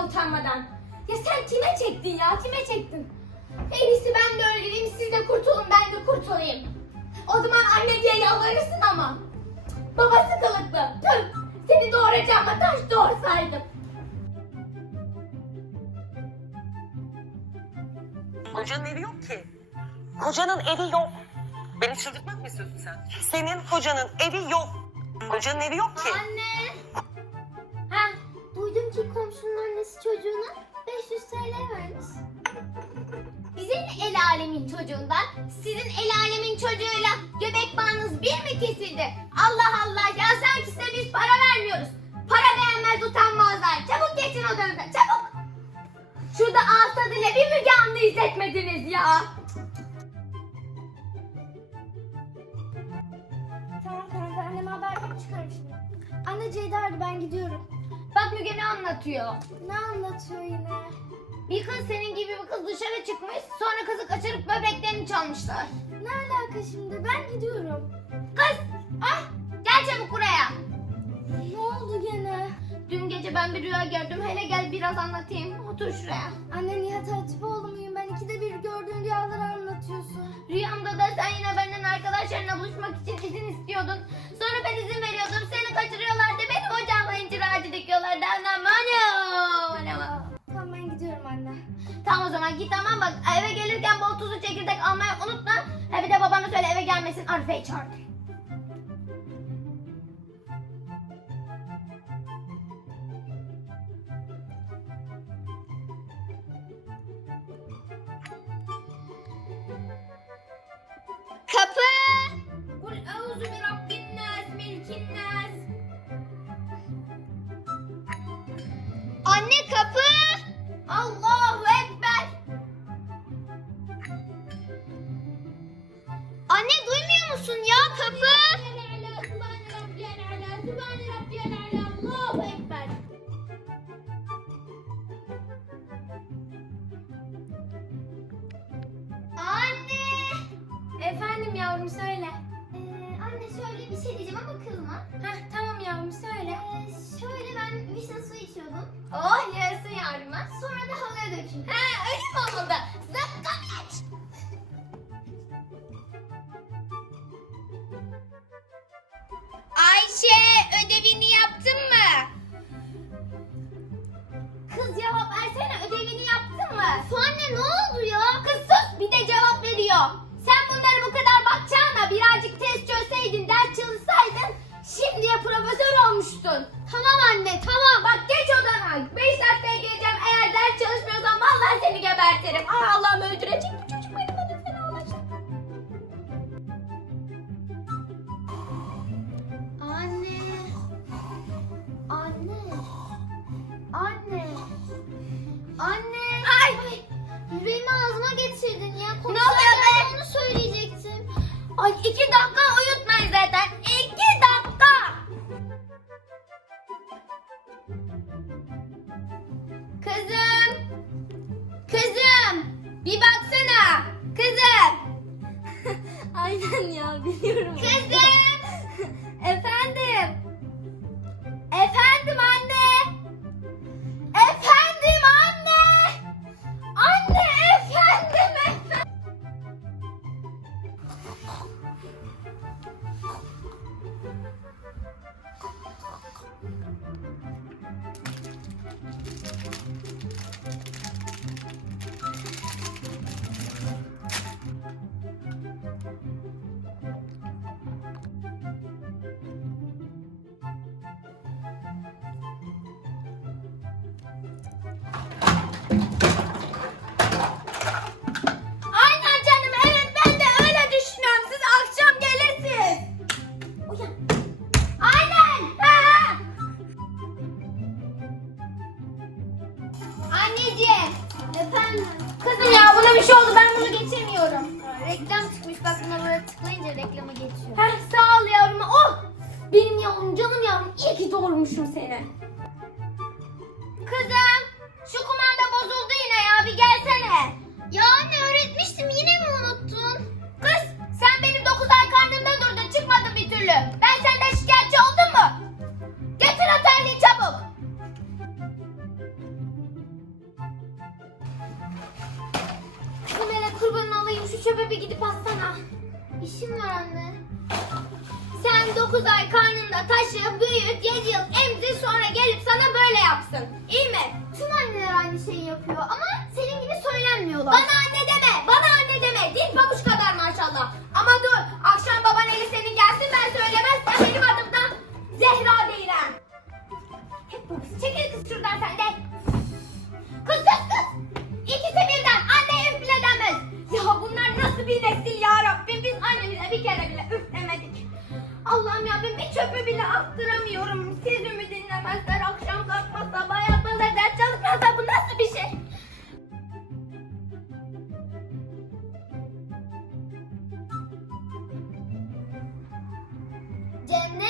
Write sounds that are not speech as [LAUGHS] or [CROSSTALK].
de utanmadan. Ya sen kime çektin ya? Kime çektin? En iyisi ben de öldüreyim. Siz de kurtulun. Ben de kurtulayım. O zaman anne diye yalvarırsın ama. Babası kılıklı. Tüh. Seni doğuracağıma taş doğursaydım. Kocanın evi yok ki. Kocanın evi yok. Beni çıldırtmak mı istiyorsun sen? Senin kocanın evi yok. Kocanın evi yok ki. Anne. Ha, duydum ki komşunun annesi çocuğuna 500 TL vermiş. Bizim el alemin çocuğundan sizin el alemin çocuğuyla göbek bağınız bir mi kesildi? Allah Allah ya sanki size biz para vermiyoruz. Para beğenmez utanmazlar. Çabuk geçin odanıza çabuk. Şurada ağız tadıyla bir Müge Anlı izletmediniz ya. Tamam kanka anneme haber verip çıkarım şimdi. Anne Ceyda aradı ben gidiyorum. Bak Müge ne anlatıyor? Ne anlatıyor yine? Bir kız senin gibi bir kız dışarı çıkmış sonra kızı kaçırıp bebeklerini çalmışlar. Ne alaka şimdi? Ben gidiyorum. Kız ah gel çabuk buraya. Ne oldu gene? Dün gece ben bir rüya gördüm. Hele gel biraz anlatayım. Otur şuraya. Anne Nihat Hatipoğlu muyum? Ben ikide bir gördüğün rüyaları anlatıyorsun. Rüyamda da sen yine benden arkadaşlarına buluşmak için izin istiyordun. Sonra ben izin veriyordum. Seni kaçırıyorlardı. Git tamam bak. Eve gelirken bol tuzlu çekirdek almayı unutma. Ha bir de babana söyle eve gelmesin. Arife'yi çağır. Musun ya kapı? Anne! Efendim yavrum söyle. Ee, anne şöyle bir şey diyeceğim ama kızma. Heh, tamam yavrum söyle. Ee, şöyle ben vişne su içiyordum. Oh Ay iki dakika uyutmayın zaten. İki dakika. Kızım. Kızım. Bir baksana. Kızım. [LAUGHS] Aynen ya biliyorum. Kızım. açmış. Bak buna böyle tıklayınca reklama geçiyor. Heh sağ ol yavrum. Oh! Benim yavrum canım yavrum. İyi ki doğurmuşum seni. Kızım şu kumanda bozuldu yine ya. Bir gel. Şu çöpe bir gidip atsana. İşim var anne. Sen 9 ay karnında taşı, büyüt, 7 yıl emzir sonra gel. Cennet